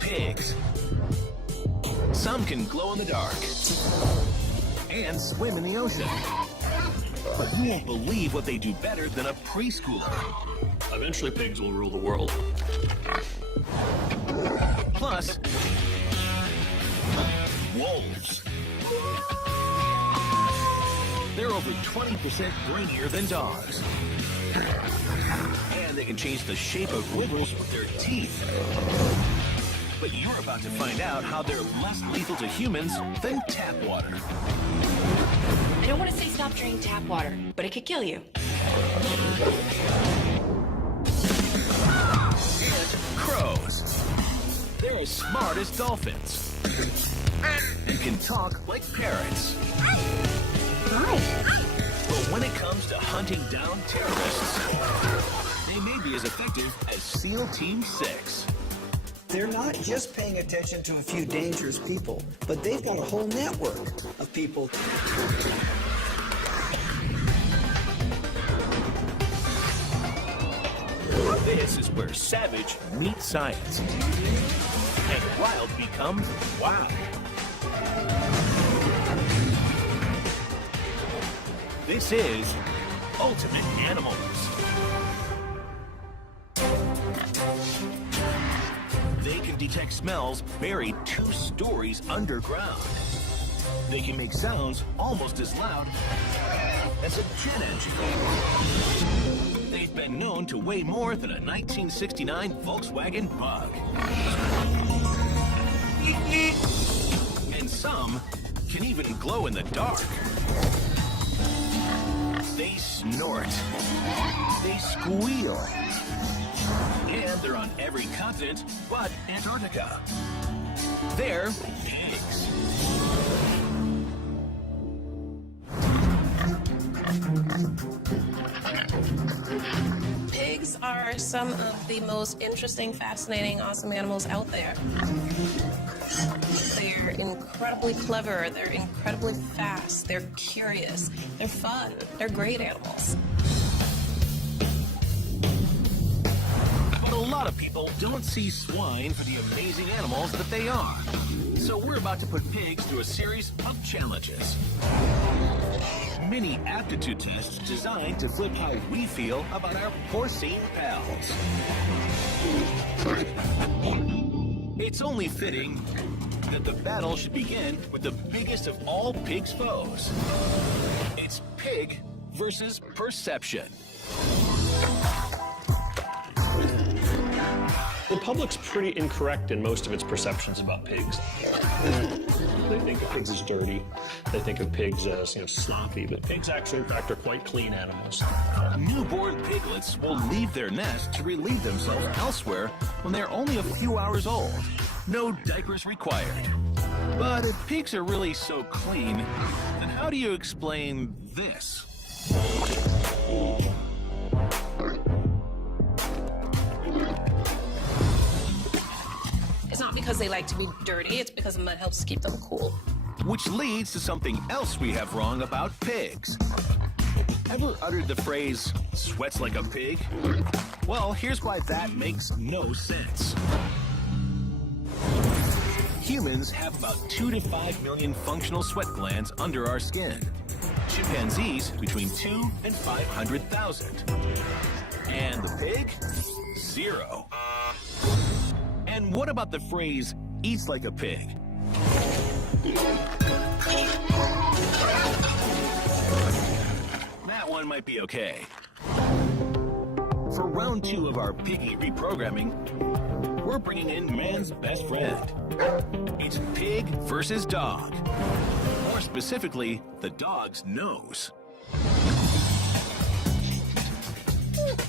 Pigs. Some can glow in the dark and swim in the ocean. But you won't believe what they do better than a preschooler. Eventually, pigs will rule the world. Plus, wolves. They're over 20% brainier than dogs. And they can change the shape of rivers with their teeth. But you're about to find out how they're less lethal to humans than tap water. I don't want to say stop drinking tap water, but it could kill you. And crows. They're as smart as dolphins. And can talk like parrots. But when it comes to hunting down terrorists, they may be as effective as SEAL Team 6. They're not just paying attention to a few dangerous people, but they've got a whole network of people. This is where savage meets science. And wild becomes wow. This is Ultimate Animals. They can detect smells buried 2 stories underground. They can make sounds almost as loud as a jet engine. They've been known to weigh more than a 1969 Volkswagen Bug. And some can even glow in the dark. They snort. They squeal. And they're on every continent but Antarctica. They're pigs. Pigs are some of the most interesting, fascinating, awesome animals out there. They're incredibly clever, they're incredibly fast, they're curious, they're fun, they're great animals. But a lot of people don't see swine for the amazing animals that they are. So we're about to put pigs through a series of challenges. Mini aptitude tests designed to flip how we feel about our porcine pals. It's only fitting that the battle should begin with the biggest of all pigs' foes. It's pig versus perception. The public's pretty incorrect in most of its perceptions about pigs. They think of pigs as dirty. They think of pigs as, sloppy, but pigs actually, in fact, are quite clean animals. Newborn piglets will leave their nest to relieve themselves elsewhere when they're only a few hours old. No diapers required. But if pigs are really so clean, then how do you explain this? It's not because they like to be dirty, it's because mud helps keep them cool. Which leads to something else we have wrong about pigs. Ever uttered the phrase, sweats like a pig? Well, here's why that makes no sense. Humans have about 2 to 5 million functional sweat glands under our skin. Chimpanzees between 2 and 500,000. And the pig? 0. And Then what about the phrase, eats like a pig? That one might be okay. For round 2 of our piggy reprogramming, we're bringing in man's best friend. It's pig versus dog. More specifically, the dog's nose.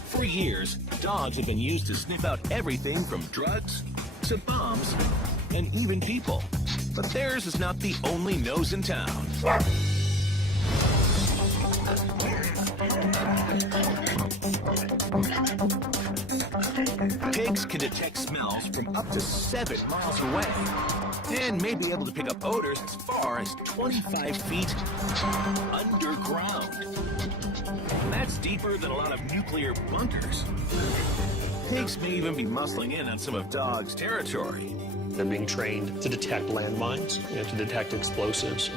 For years, dogs have been used to sniff out everything from drugs to bombs and even people. But theirs is not the only nose in town. Pigs can detect smells from up to 7 miles away and may be able to pick up odors as far as 25 feet underground. That's deeper than a lot of nuclear bunkers. Pigs may even be muscling in on some of dogs' territory. They're being trained to detect landmines, to detect explosives.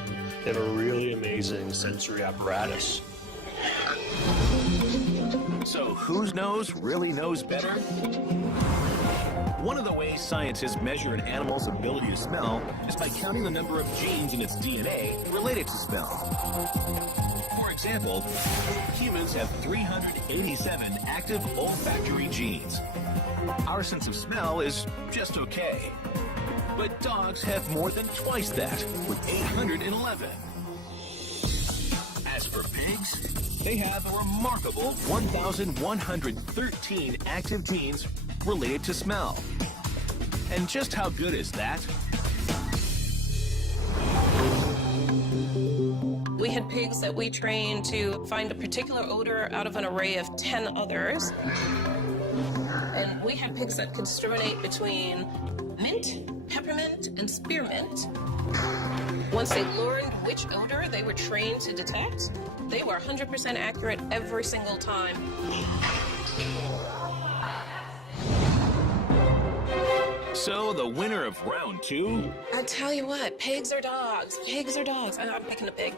They have a really amazing sensory apparatus. So whose nose really knows better? One of the ways scientists measure an animal's ability to smell is by counting the number of genes in its DNA related to smell. For example, humans have 387 active olfactory genes. Our sense of smell is just okay. But dogs have more than twice that, with 811. As for pigs, they have a remarkable 1,113 active genes related to smell. And just how good is that? We had pigs that we trained to find a particular odor out of an array of 10 others. And we had pigs that could discriminate between mint, peppermint, and spearmint. Once they learned which odor they were trained to detect, they were 100% accurate every single time. So the winner of round 2? I tell you what, pigs are dogs. Pigs are dogs. I'm picking a pig.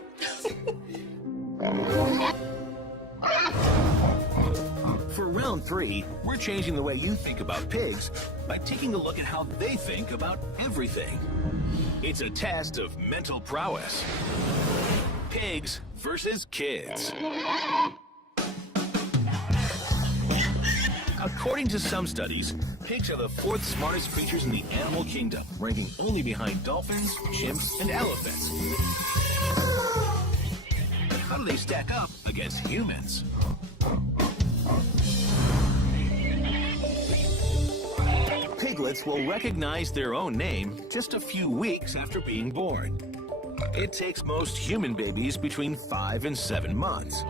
For round 3, we're changing the way you think about pigs by taking a look at how they think about everything. It's a test of mental prowess. Pigs versus kids. According to some studies, pigs are the 4th smartest creatures in the animal kingdom, ranking only behind dolphins, chimps, and elephants. But how do they stack up against humans? Piglets will recognize their own name just a few weeks after being born. It takes most human babies between 5 and 7 months,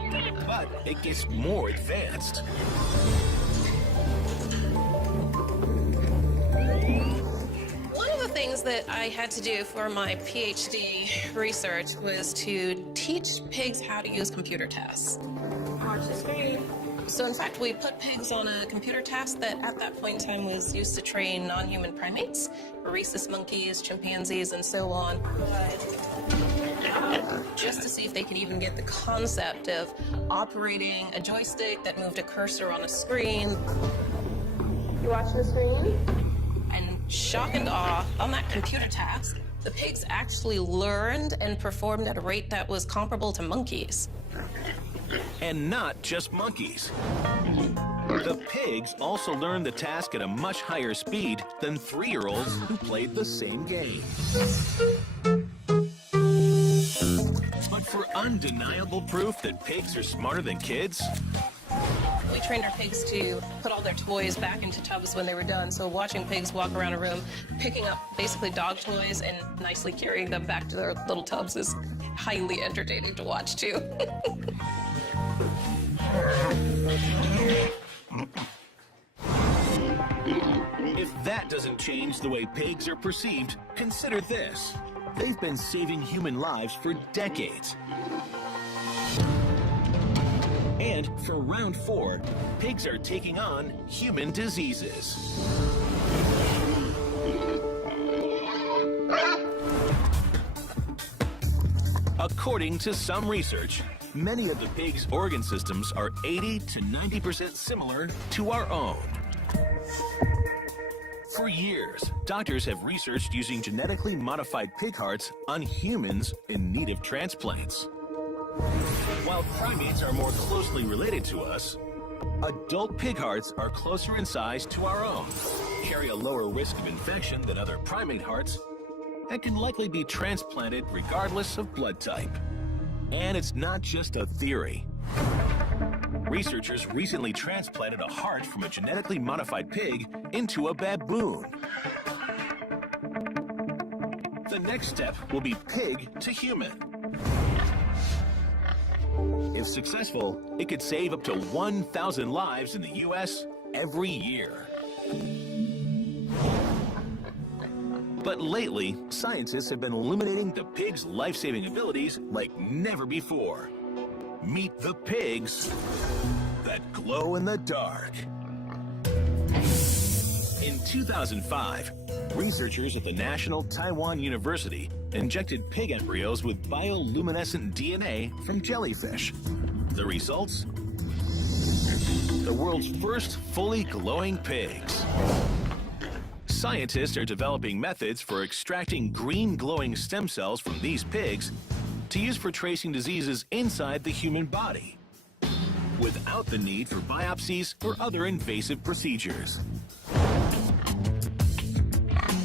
but it gets more advanced. One of the things that I had to do for my PhD research was to teach pigs how to use computer tasks. Watch the screen. So in fact, we put pigs on a computer task that at that point in time was used to train non-human primates, rhesus monkeys, chimpanzees, and so on. Just to see if they could even get the concept of operating a joystick that moved a cursor on a screen. You watching the screen? And shock and awe, on that computer task, the pigs actually learned and performed at a rate that was comparable to monkeys. And not just monkeys. The pigs also learned the task at a much higher speed than 3-year-olds who played the same game. But for undeniable proof that pigs are smarter than kids, We trained our pigs to put all their toys back into tubs when they were done. So watching pigs walk around a room, picking up basically dog toys and nicely carrying them back to their little tubs is highly entertaining to watch too. if that doesn't change the way pigs are perceived, consider this. They've been saving human lives for decades. And for round 4, pigs are taking on human diseases. According to some research, many of the pigs' organ systems are 80 to 90% similar to our own. For years, doctors have researched using genetically modified pig hearts on humans in need of transplants. While primates are more closely related to us, adult pig hearts are closer in size to our own, carry a lower risk of infection than other primate hearts, and can likely be transplanted regardless of blood type. And it's not just a theory. Researchers recently transplanted a heart from a genetically modified pig into a baboon. The next step will be pig to human. If successful, it could save up to 1,000 lives in the U.S. every year. But lately, scientists have been illuminating the pig's life-saving abilities like never before. Meet the pigs that glow in the dark. In 2005, researchers at the National Taiwan University injected pig embryos with bioluminescent DNA from jellyfish. The results? The world's first fully glowing pigs. Scientists are developing methods for extracting green glowing stem cells from these pigs to use for tracing diseases inside the human body, without the need for biopsies or other invasive procedures.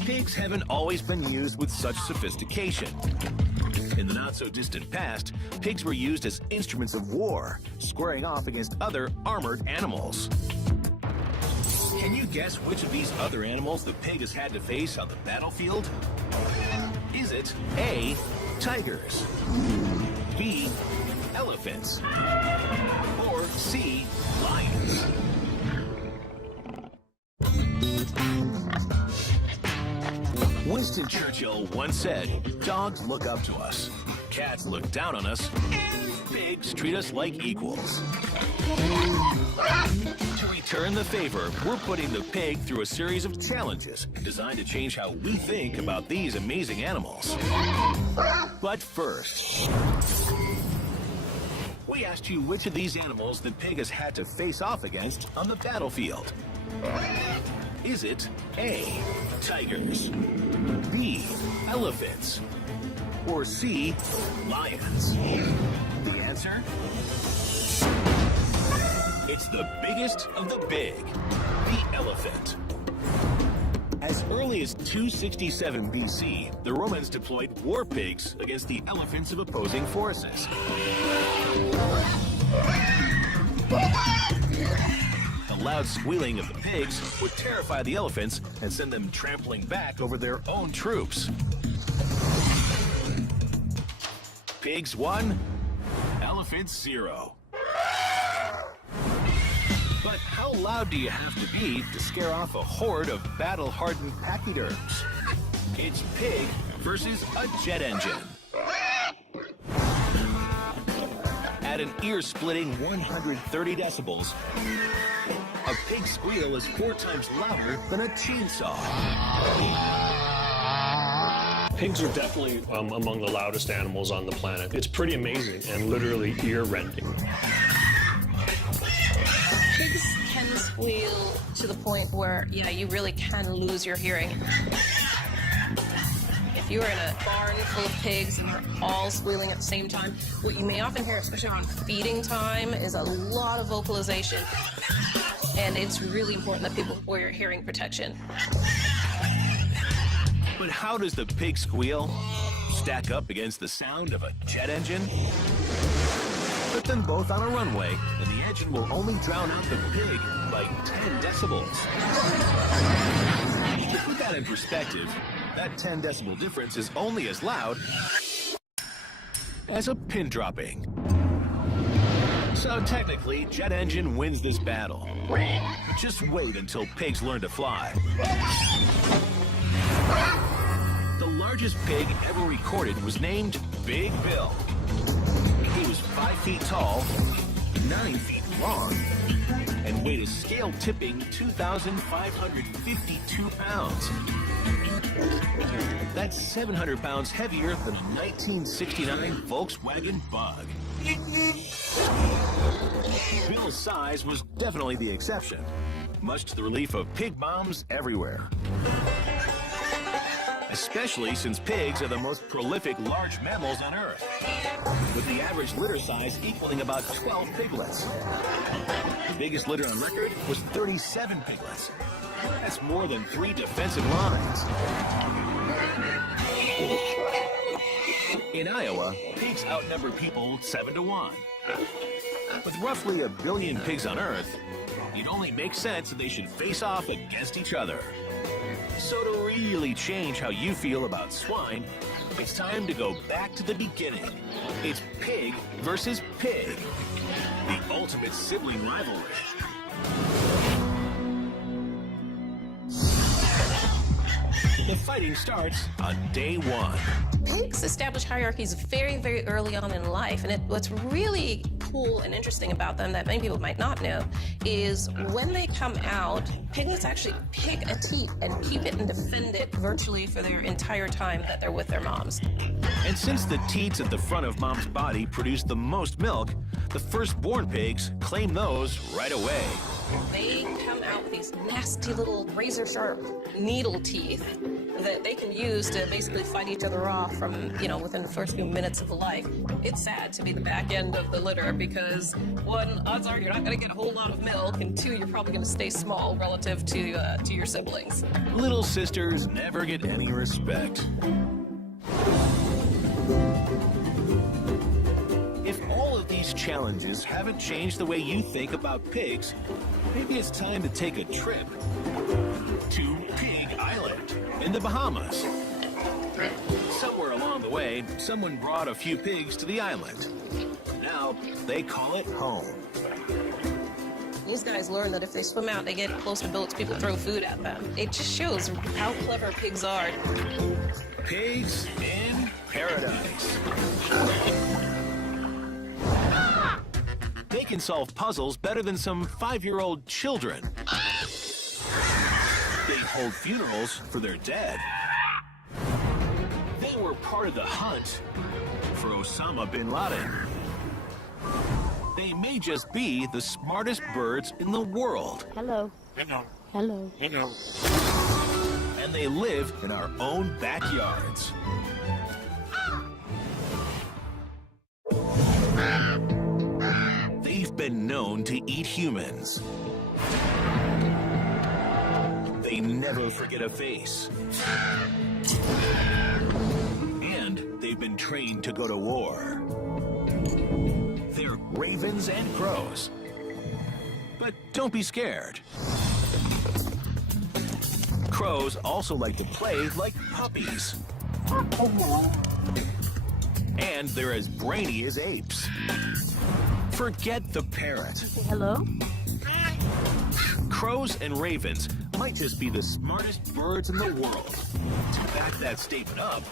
Pigs haven't always been used with such sophistication. In the not-so-distant past, pigs were used as instruments of war, squaring off against other armored animals. Can you guess which of these other animals the pig has had to face on the battlefield? Is it A, tigers, B, elephants, or C, lions? Winston Churchill once said, "Dogs look up to us, cats look down on us, and pigs treat us like equals." To return the favor, we're putting the pig through a series of challenges designed to change how we think about these amazing animals. But first, we asked you which of these animals the pig has had to face off against on the battlefield. Is it A, tigers, B, elephants, or C, lions? The answer? It's the biggest of the big, the elephant. As early as 267 BC, the Romans deployed war pigs against the elephants of opposing forces. The loud squealing of the pigs would terrify the elephants and send them trampling back over their own troops. Pigs 1, elephants 0. But how loud do you have to be to scare off a horde of battle-hardened pachyderms? It's pig versus a jet engine. At an ear-splitting 130 decibels, a pig's squeal is 4 times louder than a chainsaw. Pigs are definitely among the loudest animals on the planet. It's pretty amazing and literally ear-rending. Pigs can squeal to the point where, yeah, you really can lose your hearing. If you're in a barn full of pigs and they're all squealing at the same time, what you may often hear, especially around feeding time, is a lot of vocalization. And it's really important that people wear hearing protection. But how does the pig squeal stack up against the sound of a jet engine? Put them both on a runway, and the engine will only drown out the pig by 10 decibels. To put that in perspective, that 10 decibel difference is only as loud as a pin dropping. So technically, jet engine wins this battle. Just wait until pigs learn to fly. The largest pig ever recorded was named Big Bill. He was 5 feet tall, 9 feet long, and weighed a scale-tipping 2,552 pounds. That's 700 pounds heavier than a 1969 Volkswagen Bug. Bill's size was definitely the exception. much to the relief of pig moms everywhere. Especially since pigs are the most prolific large mammals on Earth, with the average litter size equaling about 12 piglets. The biggest litter on record was 37 piglets. That's more than 3 defensive lines. In Iowa, pigs outnumber people 7-1. With roughly 1 billion pigs on Earth, it only makes sense that they should face off against each other. So to really change how you feel about swine, it's time to go back to the beginning. It's pig versus pig, the ultimate sibling rivalry. The fighting starts on day 1. Pigs establish hierarchies very, very early on in life, and what's really cool and interesting about them that many people might not know is when they come out, piglets actually pick a teat and keep it and defend it virtually for their entire time that they're with their moms. And since the teats at the front of mom's body produce the most milk, the firstborn pigs claim those right away. They come out with these nasty little razor-sharp needle teeth that they can use to basically fight each other off from, within the first few minutes of life. It's sad to be the back end of the litter because, 1, odds are you're not going to get a whole lot of milk, and 2, you're probably going to stay small relative to your siblings. Little sisters never get any respect. If all of these challenges haven't changed the way you think about pigs, maybe it's time to take a trip to Pig Island in the Bahamas. Somewhere along the way, someone brought a few pigs to the island. Now, they call it home. These guys learn that if they swim out, they get close to boats, people throw food at them. It just shows how clever pigs are. Pigs in paradise. They can solve puzzles better than some 5-year-old children. They hold funerals for their dead. They were part of the hunt for Osama bin Laden. They may just be the smartest birds in the world. Hello. Hello. Hello. Hello. And they live in our own backyards. They've been known to eat humans. They never forget a face. And they've been trained to go to war. They're ravens and crows. But don't be scared. Crows also like to play like puppies. And they're as brainy as apes. Forget the parrot. Hello? Crows and ravens might just be the smartest birds in the world. To back that statement up,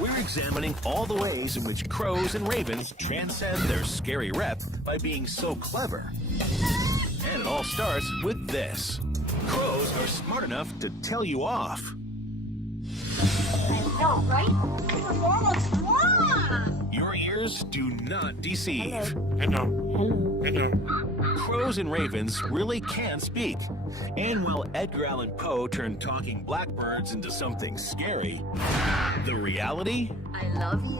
we're examining all the ways in which crows and ravens transcend their scary rep by being so clever. And it all starts with this. Crows are smart enough to tell you off. No, right? Your ears do not deceive. Hello. Hello. Hello. Crows and ravens really can speak. And while Edgar Allan Poe turned talking blackbirds into something scary, the reality? I love you.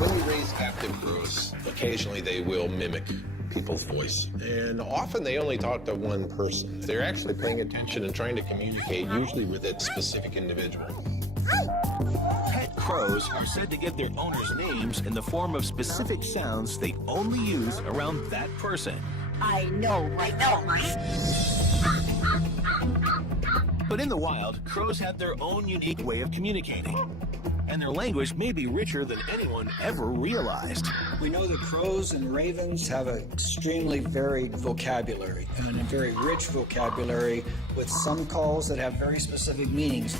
When we raise captive crows, occasionally they will mimic people's voice. And often they only talk to one person. They're actually paying attention and trying to communicate, usually with a specific individual. Pet crows are said to get their owners' names in the form of specific sounds they only use around that person. I know, right? But in the wild, crows have their own unique way of communicating. And their language may be richer than anyone ever realized. We know that crows and ravens have an extremely varied vocabulary and a very rich vocabulary with some calls that have very specific meanings.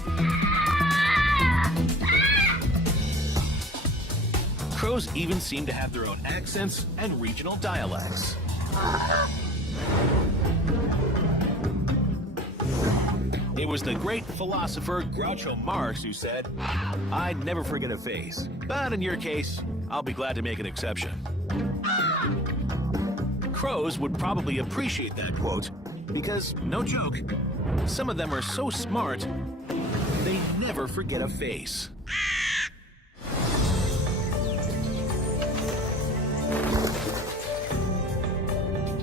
Crows even seem to have their own accents and regional dialects. It was the great philosopher Groucho Marx who said, "I'd never forget a face, but in your case, I'll be glad to make an exception." Crows would probably appreciate that quote, Because, no joke, some of them are so smart, they never forget a face.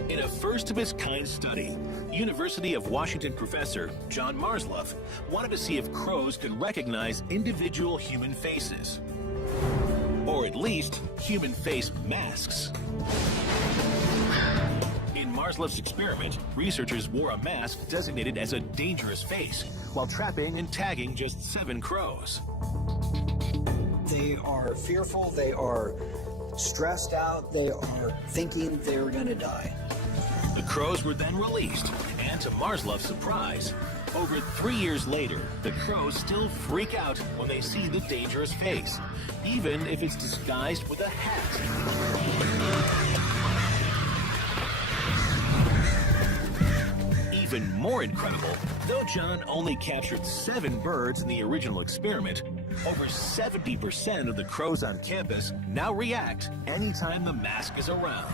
In a first-of-its-kind study, University of Washington professor John Marsloff wanted to see if crows could recognize individual human faces. Or at least, human face masks. In Marsloff's experiment, researchers wore a mask designated as a dangerous face while trapping and tagging just 7 crows. They are fearful, they are stressed out, they are thinking they're going to die. The crows were then released, and to Marsloff's surprise, over 3 years later, the crows still freak out when they see the dangerous face, even if it's disguised with a hat. Even more incredible, though John only captured 7 birds in the original experiment, over 70% of the crows on campus now react anytime the mask is around.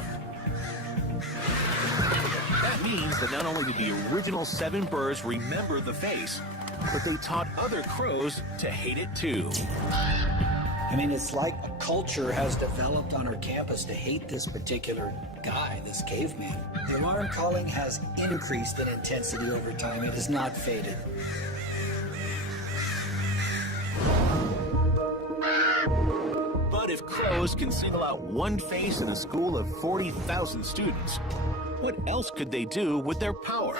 That means that not only did the original 7 birds remember the face, but they taught other crows to hate it too. I mean, it's like a culture has developed on our campus to hate this particular guy, this caveman. The alarm calling has increased in intensity over time. It has not faded. But if crows can single out one face in a school of 40,000 students, what else could they do with their power?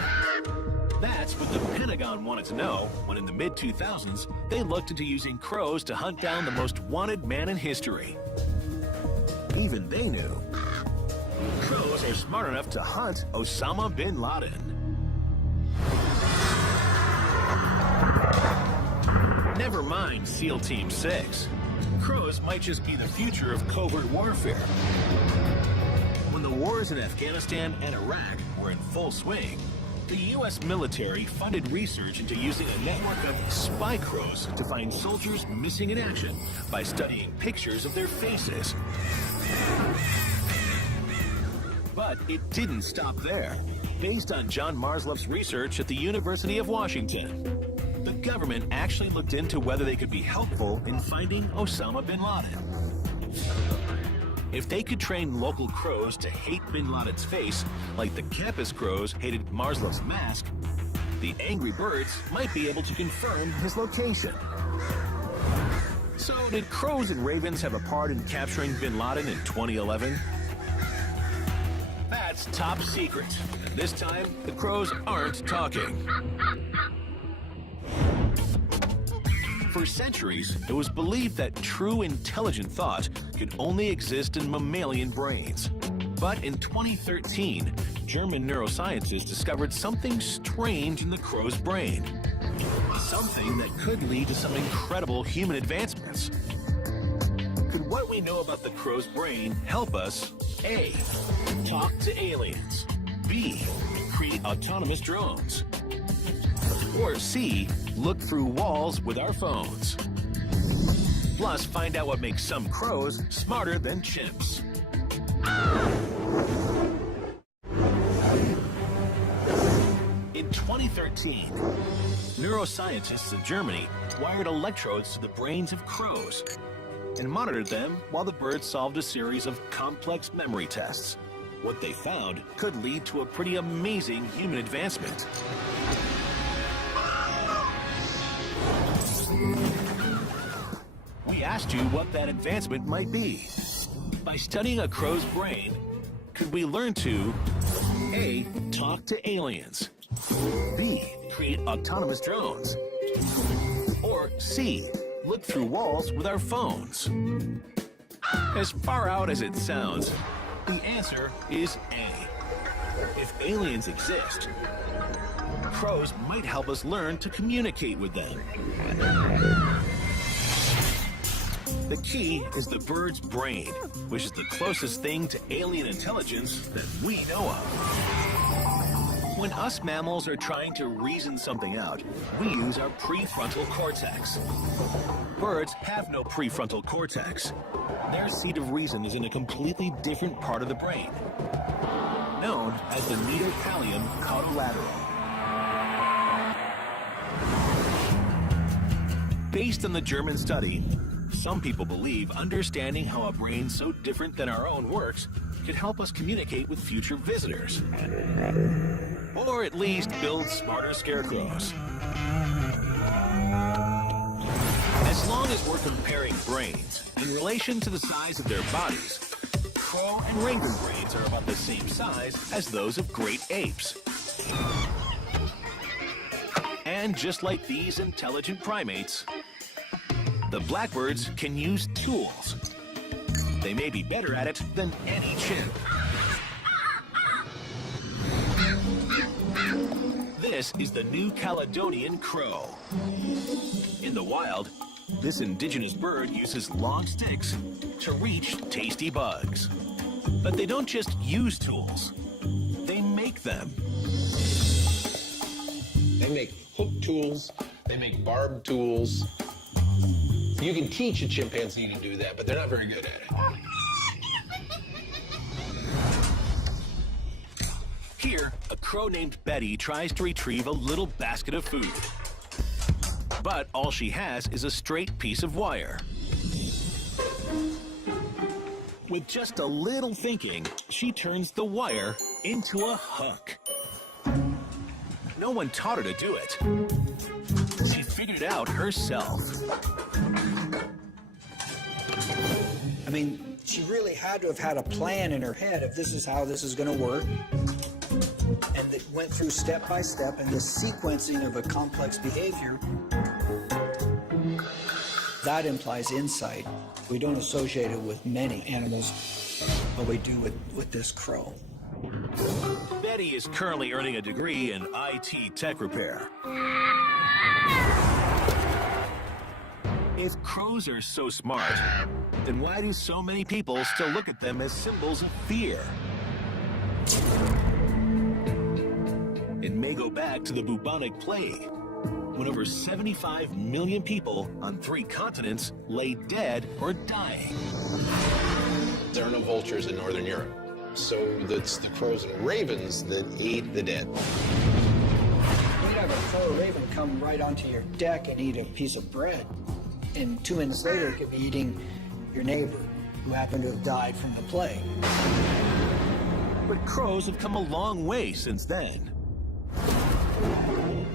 That's what the Pentagon wanted to know when in the mid-2000s, they looked into using crows to hunt down the most wanted man in history. Even they knew. Crows are smart enough to hunt Osama bin Laden. Never mind SEAL Team 6. Crows might just be the future of covert warfare. When the wars in Afghanistan and Iraq were in full swing, the U.S. military funded research into using a network of spy crows to find soldiers missing in action by studying pictures of their faces. But it didn't stop there. Based on John Marsloff's research at the University of Washington, the government actually looked into whether they could be helpful in finding Osama bin Laden. If they could train local crows to hate bin Laden's face, like the campus crows hated Marsloff's mask, the angry birds might be able to confirm his location. So did crows and ravens have a part in capturing bin Laden in 2011? That's top secret. And this time, the crows aren't talking. For centuries, it was believed that true intelligent thought could only exist in mammalian brains. But in 2013, German neuroscientists discovered something strange in the crow's brain. Something that could lead to some incredible human advancements. Could what we know about the crow's brain help us, A, talk to aliens, B, create autonomous drones, or C, look through walls with our phones? Plus, find out what makes some crows smarter than chimps. In 2013, neuroscientists in Germany wired electrodes to the brains of crows and monitored them while the birds solved a series of complex memory tests. What they found could lead to a pretty amazing human advancement. We asked you what that advancement might be. By studying a crow's brain, could we learn to A, talk to aliens, B, create autonomous drones, or C, look through walls with our phones? As far out as it sounds, the answer is A. If aliens exist, crows might help us learn to communicate with them. The key is the bird's brain, which is the closest thing to alien intelligence that we know of. When us mammals are trying to reason something out, we use our prefrontal cortex. Birds have no prefrontal cortex. Their seat of reason is in a completely different part of the brain. known as the 𝐶𝐸𝐿 Based on the German study, some people believe understanding how a brain so different than our own works could help us communicate with future visitors. Or at least build smarter scarecrows. As long as we're comparing brains in relation to the size of their bodies, crow and raven brains are about the same size as those of great apes. And just like these intelligent primates, the blackbirds can use tools. They may be better at it than any chimp. This is the New Caledonian crow. In the wild, this indigenous bird uses long sticks to reach tasty bugs. But they don't just use tools, they make them. They make hook tools, they make barb tools. You can teach a chimpanzee to do that, but they're not very good at it. Here, a crow named Betty tries to retrieve a little basket of food. But all she has is a straight piece of wire. With just a little thinking, she turns the wire into a hook. No one taught her to do it. She figured it out herself. I mean, she really had to have had a plan in her head of this is how this is going to work. And it went through step by step, and the sequencing of a complex behavior, that implies insight. We don't associate it with many animals, but we do with this crow. Betty is currently earning a degree in IT tech repair. If crows are so smart, then why do so many people still look at them as symbols of fear? It may go back to the bubonic plague, when over 75 million people on 3 continents lay dead or dying. There are no vultures in Northern Europe, so it's the crows and ravens that ate the dead. You'd have a crow or raven come right onto your deck and eat a piece of bread, and 2 minutes later it could be eating your neighbor who happened to have died from the plague. But crows have come a long way since then.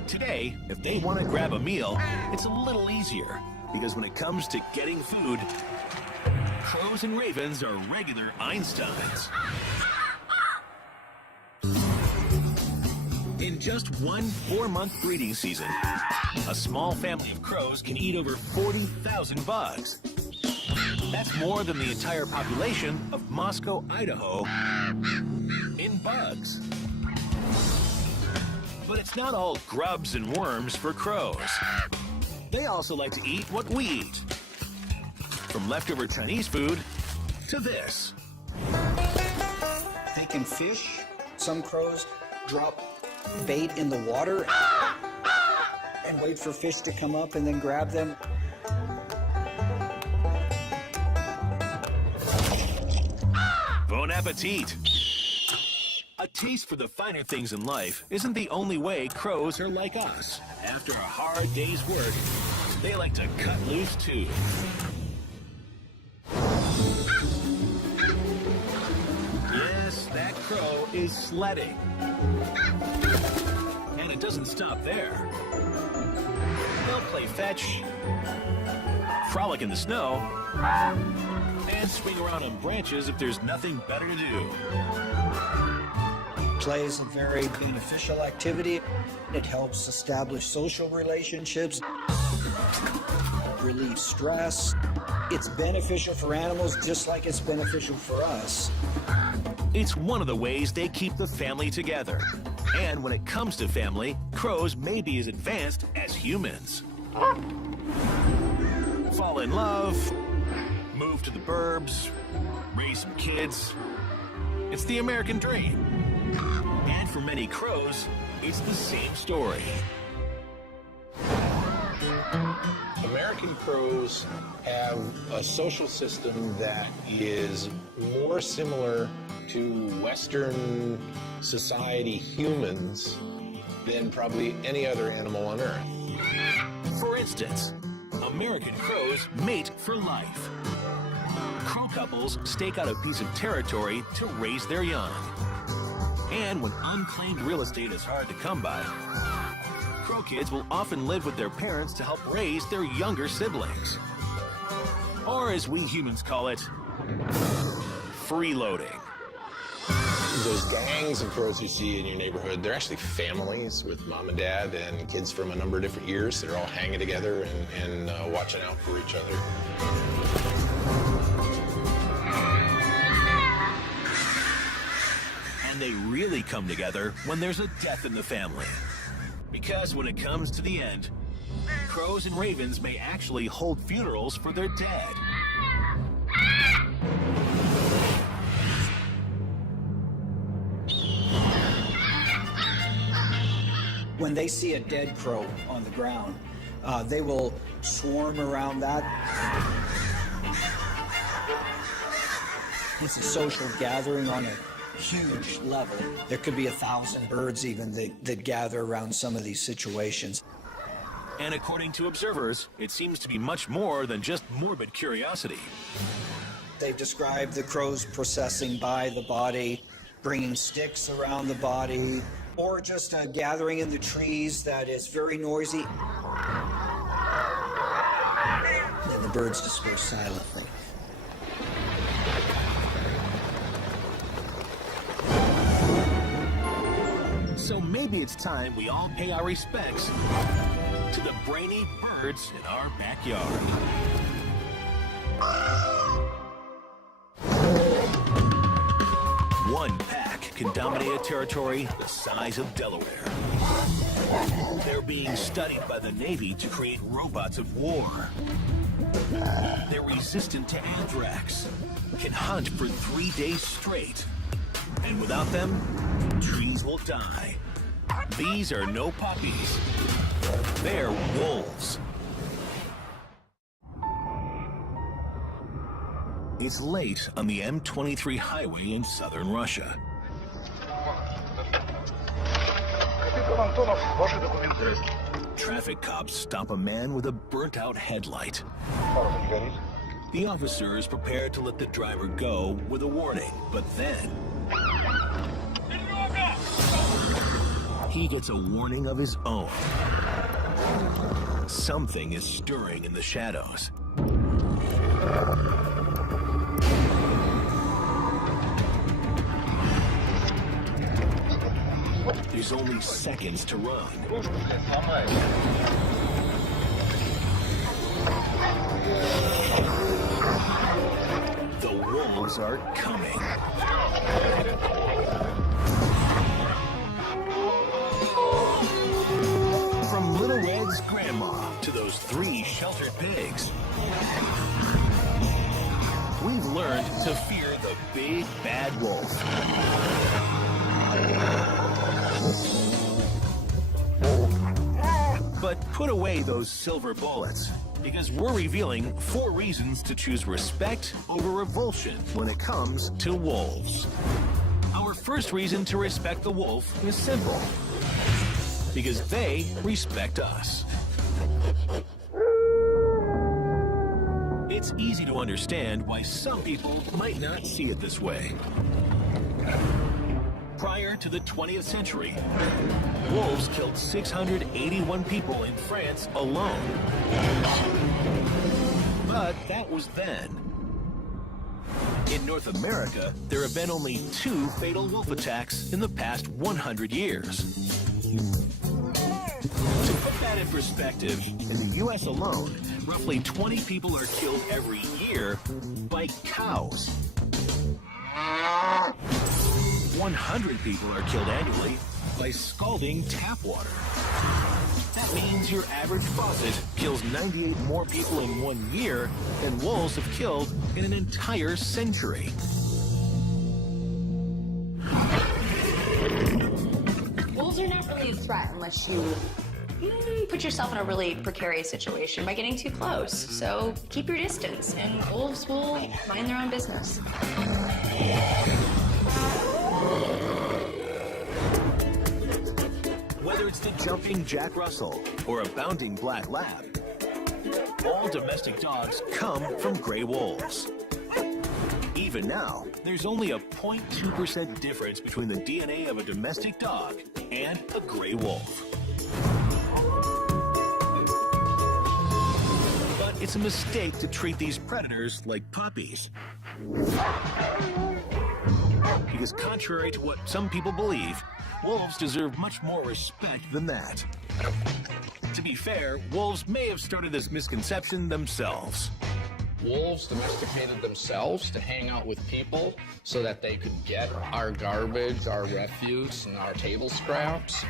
Today, if they want to grab a meal, it's a little easier, because when it comes to getting food, crows and ravens are regular Einsteins. In just one 4-month breeding season, a small family of crows can eat over 40,000 bugs. That's more than the entire population of Moscow, Idaho, in bugs. But it's not all grubs and worms for crows. They also like to eat what we eat. From leftover Chinese food to this. They can fish. Some crows drop bait in the water and wait for fish to come up and then grab them. Bon appetit! A taste for the finer things in life isn't the only way crows are like us. After a hard day's work, they like to cut loose too. Yes, that crow is sledding. And it doesn't stop there. They'll play fetch, frolic in the snow, and swing around on branches if there's nothing better to do. Play is a very beneficial activity. It helps establish social relationships, relieve stress. It's beneficial for animals just like it's beneficial for us. It's one of the ways they keep the family together. And when it comes to family, crows may be as advanced as humans. Fall in love, move to the burbs, raise some kids. It's the American dream. And for many crows, it's the same story. American crows have a social system that is more similar to Western society humans than probably any other animal on Earth. For instance, American crows mate for life. Crow couples stake out a piece of territory to raise their young. And when unclaimed real estate is hard to come by, crow kids will often live with their parents to help raise their younger siblings. Or as we humans call it, freeloading. Those gangs of crows you see in your neighborhood, they're actually families with mom and dad and kids from a number of different years. They're all hanging together and watching out for each other. And they really come together when there's a death in the family. Because when it comes to the end, crows and ravens may actually hold funerals for their dead. When they see a dead crow on the ground, they will swarm around that. It's a social gathering on a huge level. There could be 1,000 birds even that gather around some of these situations. And according to observers, it seems to be much more than just morbid curiosity. They've described the crows processing by the body, bringing sticks around the body, or just a gathering in the trees that is very noisy. And the birds disperse silently. So maybe it's time we all pay our respects to the brainy birds in our backyard. One pack can dominate a territory the size of Delaware. They're being studied by the Navy to create robots of war. They're resistant to anthrax, can hunt for 3 days straight. And without them, trees will die. These are no puppies. They're wolves. It's late on the M23 highway in southern Russia. Traffic cops stop a man with a burnt-out headlight. The officer is prepared to let the driver go with a warning, but then he gets a warning of his own. Something is stirring in the shadows. There's only seconds to run. The wolves are coming. From Little Red's grandma to those 3 sheltered pigs, we've learned to fear the big bad wolf. But put away those silver bullets, because we're revealing 4 reasons to choose respect over revulsion when it comes to wolves. Our first reason to respect the wolf is simple. Because they respect us. It's easy to understand why some people might not see it this way. Prior to the 20th century, wolves killed 681 people in France alone. But that was then. In North America, there have been only 2 fatal wolf attacks in the past 100 years. To put that in perspective, in the U.S. alone, roughly 20 people are killed every year by cows. 100 people are killed annually by scalding tap water. That means your average faucet kills 98 more people in 1 year than wolves have killed in an entire century. Wolves are not really a threat unless you put yourself in a really precarious situation by getting too close. So keep your distance, and wolves will mind their own business. Whether it's the jumping Jack Russell or a bounding black lab, all domestic dogs come from gray wolves. Even now, there's only a 0.2% difference between the DNA of a domestic dog and a gray wolf. But it's a mistake to treat these predators like puppies. Because contrary to what some people believe, wolves deserve much more respect than that. To be fair, wolves may have started this misconception themselves. Wolves domesticated themselves to hang out with people so that they could get our garbage, our refuse, and our table scraps.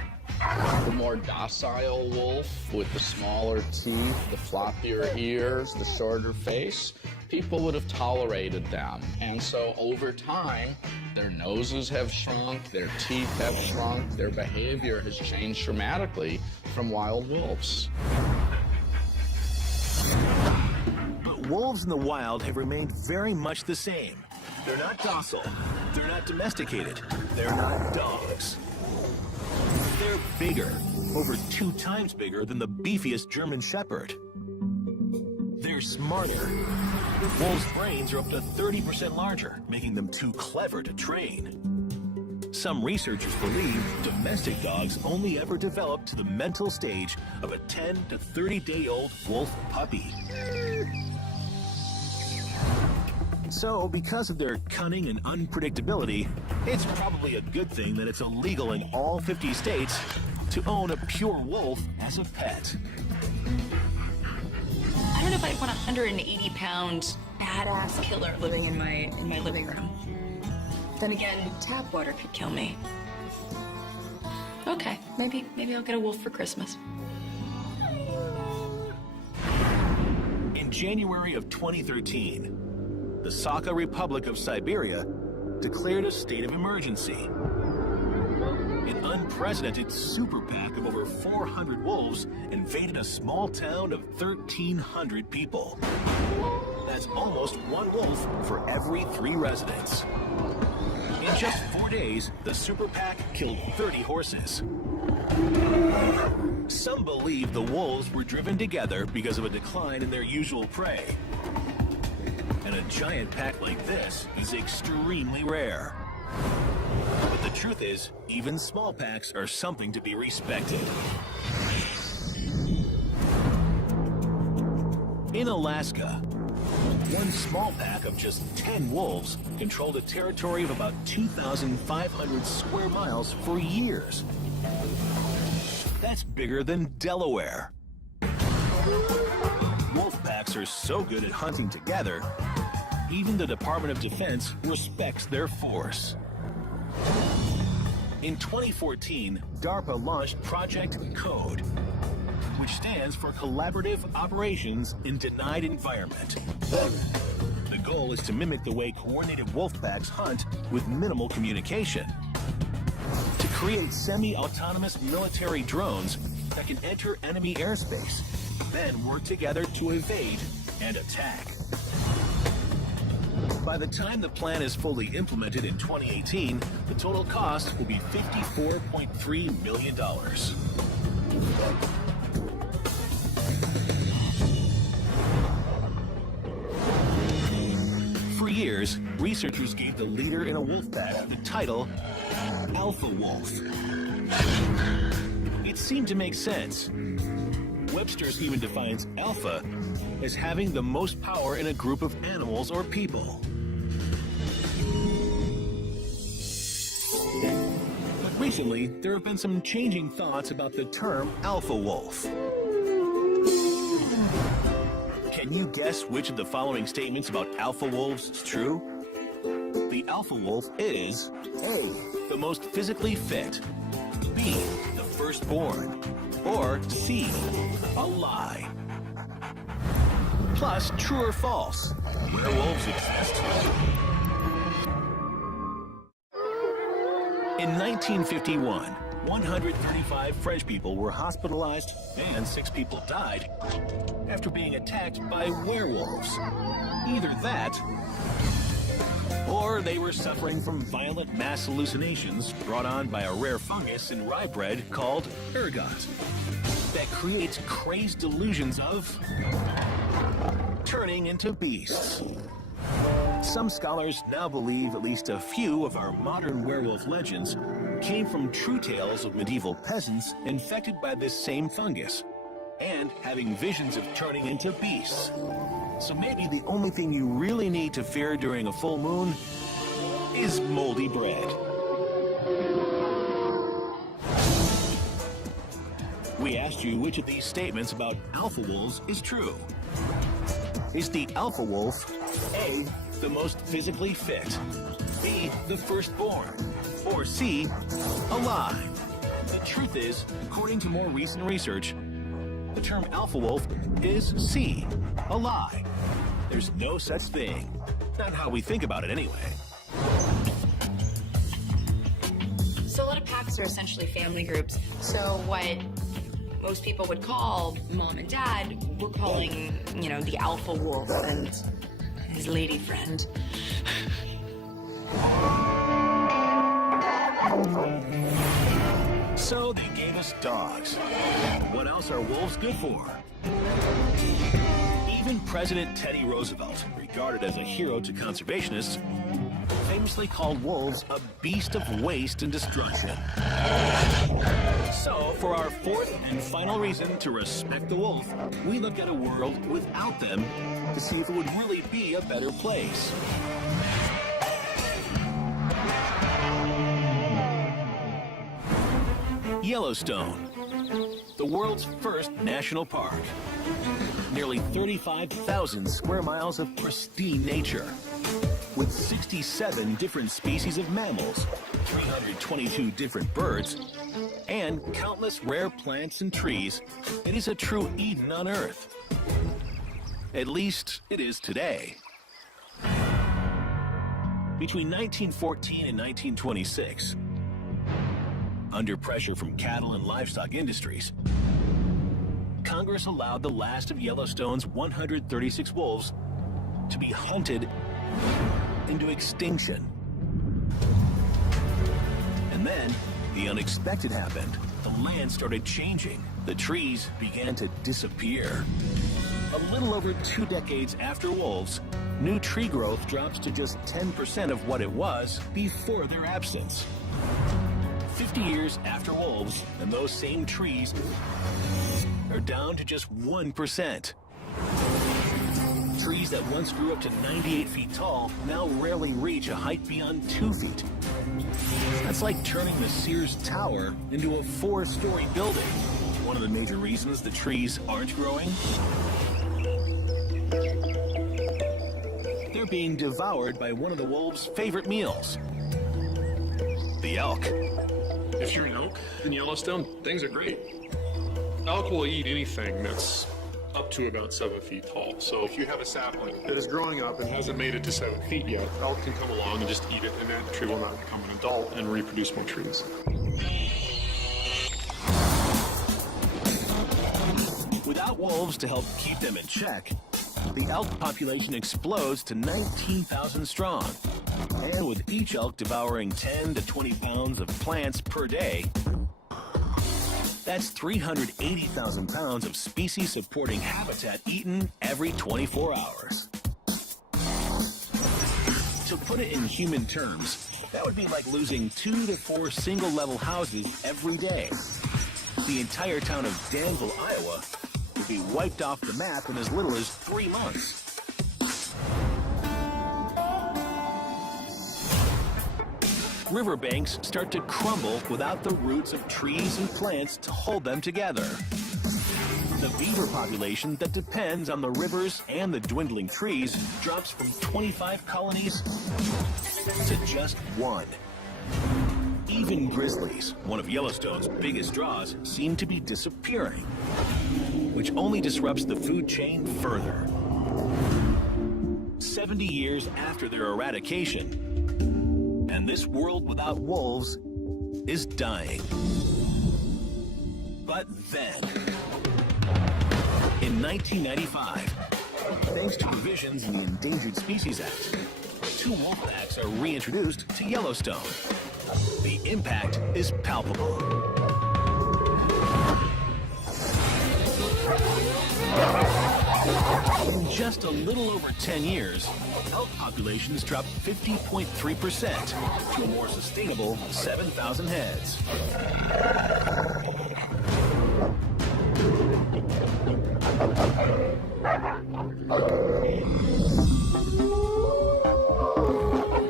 The more docile wolf with the smaller teeth, the floppier ears, the shorter face, people would have tolerated them. And so over time, their noses have shrunk, their teeth have shrunk, their behavior has changed dramatically from wild wolves. Wolves in the wild have remained very much the same. They're not docile, they're not domesticated, they're not dogs. They're bigger, over 2 times bigger than the beefiest German Shepherd. They're smarter. Wolves' brains are up to 30% larger, making them too clever to train. Some researchers believe domestic dogs only ever develop to the mental stage of a 10 to 30-day-old wolf puppy. So, because of their cunning and unpredictability, it's probably a good thing that it's illegal in all 50 states to own a pure wolf as a pet. I don't know if I'd want a 180-pound badass killer living in my living room. Then again, tap water could kill me. Okay, maybe I'll get a wolf for Christmas. In January of 2013, the Sakha Republic of Siberia declared a state of emergency. An unprecedented super pack of over 400 wolves invaded a small town of 1,300 people. That's almost 1 wolf for every 3 residents. In just 4 days, the super pack killed 30 horses. Some believe the wolves were driven together because of a decline in their usual prey. And a giant pack like this is extremely rare. But the truth is, even small packs are something to be respected. In Alaska, one small pack of just 10 wolves controlled a territory of about 2,500 square miles for years. That's bigger than Delaware. Wolf packs are so good at hunting together, even the Department of Defense respects their force. In 2014, DARPA launched Project CODE, which stands for Collaborative Operations in Denied Environment. The goal is to mimic the way coordinated wolf packs hunt with minimal communication. To create semi-autonomous military drones that can enter enemy airspace, then work together to evade and attack. By the time the plan is fully implemented in 2018, the total cost will be $54.3 million. For years, researchers gave the leader in a wolf pack the title Alpha Wolf. It seemed to make sense. Webster's even defines alpha as having the most power in a group of animals or people. But recently, there have been some changing thoughts about the term alpha wolf. Can you guess which of the following statements about alpha wolves is true? The alpha wolf is A, the most physically fit, B, the firstborn, or C, a lie. Plus, true or false, werewolves exist. In 1951, 135 French people were hospitalized and 6 people died after being attacked by werewolves. Either that, or they were suffering from violent mass hallucinations brought on by a rare fungus in rye bread called ergot that creates crazed delusions of turning into beasts. Some scholars now believe at least a few of our modern werewolf legends came from true tales of medieval peasants infected by this same fungus and having visions of turning into beasts. So maybe the only thing you really need to fear during a full moon is moldy bread. We asked you which of these statements about alpha wolves is true. Is the alpha wolf A, the most physically fit, B, the firstborn, or C, alive? The truth is, according to more recent research, the term alpha wolf is C, a lie. There's no such thing. Not how we think about it anyway. So a lot of packs are essentially family groups. So what most people would call mom and dad, we're calling, you know, the alpha wolf and his lady friend. So they gave us dogs. What else are wolves good for? Even President Teddy Roosevelt, regarded as a hero to conservationists, famously called wolves a beast of waste and destruction. So, for our fourth and final reason to respect the wolf, we look at a world without them to see if it would really be a better place. Yellowstone, the world's first national park. Nearly 35,000 square miles of pristine nature, with 67 different species of mammals, 322 different birds, and countless rare plants and trees. It is a true Eden on Earth. At least it is today. Between 1914 and 1926, under pressure from cattle and livestock industries, Congress allowed the last of Yellowstone's 136 wolves to be hunted into extinction. And then, the unexpected happened. The land started changing. The trees began to disappear. A little over 2 decades after wolves, new tree growth drops to just 10% of what it was before their absence. 50 years after wolves, and those same trees are down to just 1%. Trees that once grew up to 98 feet tall now rarely reach a height beyond 2 feet. That's like turning the Sears Tower into a 4-story building. One of the major reasons the trees aren't growing? They're being devoured by one of the wolves' favorite meals, the elk. If you're an elk in Yellowstone, things are great. Elk will eat anything that's up to about 7 feet tall. So if you have a sapling that is growing up and hasn't made it to 7 feet yet, elk can come along and just eat it, and that tree will not become an adult and reproduce more trees. Without wolves to help keep them in check, the elk population explodes to 19,000 strong. And with each elk devouring 10 to 20 pounds of plants per day, that's 380,000 pounds of species-supporting habitat eaten every 24 hours. To put it in human terms, that would be like losing 2 to 4 single-level houses every day. The entire town of Danville, Iowa, would be wiped off the map in as little as 3 months. Riverbanks start to crumble without the roots of trees and plants to hold them together. The beaver population that depends on the rivers and the dwindling trees drops from 25 colonies to just 1. Even grizzlies, one of Yellowstone's biggest draws, seem to be disappearing, which only disrupts the food chain further. 70 years after their eradication, and this world without wolves is dying. But then, in 1995, thanks to provisions in the Endangered Species Act, 2 wolf packs are reintroduced to Yellowstone. The impact is palpable. In just a little over 10 years, elk populations dropped 50.3% to a more sustainable 7,000 heads.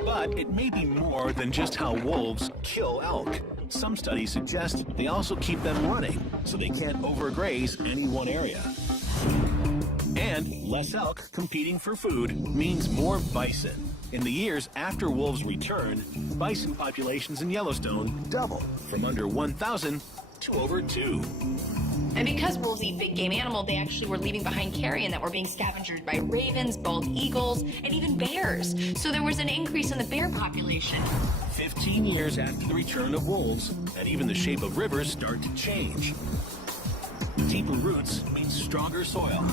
But it may be more than just how wolves kill elk. Some studies suggest they also keep them running, so they can't overgraze any one area. And less elk competing for food means more bison. In the years after wolves return, bison populations in Yellowstone double from under 1,000 to over 2. And because wolves eat big game animal, they actually were leaving behind carrion that were being scavenged by ravens, bald eagles, and even bears. So there was an increase in the bear population. 15 years after the return of wolves, and even the shape of rivers start to change. Deeper roots mean stronger soil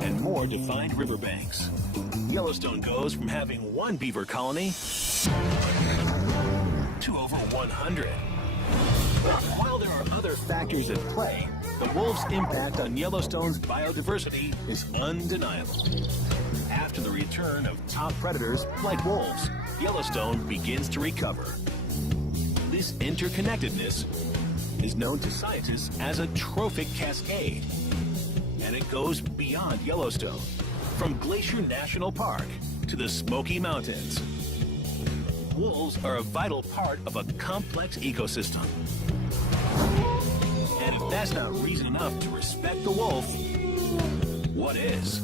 and more defined riverbanks. Yellowstone goes from having 1 beaver colony to over 100. While there are other factors at play, the wolves' impact on Yellowstone's biodiversity is undeniable. After the return of top predators like wolves, Yellowstone begins to recover. This interconnectedness is known to scientists as a trophic cascade, and it goes beyond Yellowstone, from Glacier National Park to the Smoky Mountains. Wolves are a vital part of a complex ecosystem. And if that's not reason enough to respect the wolf, what is?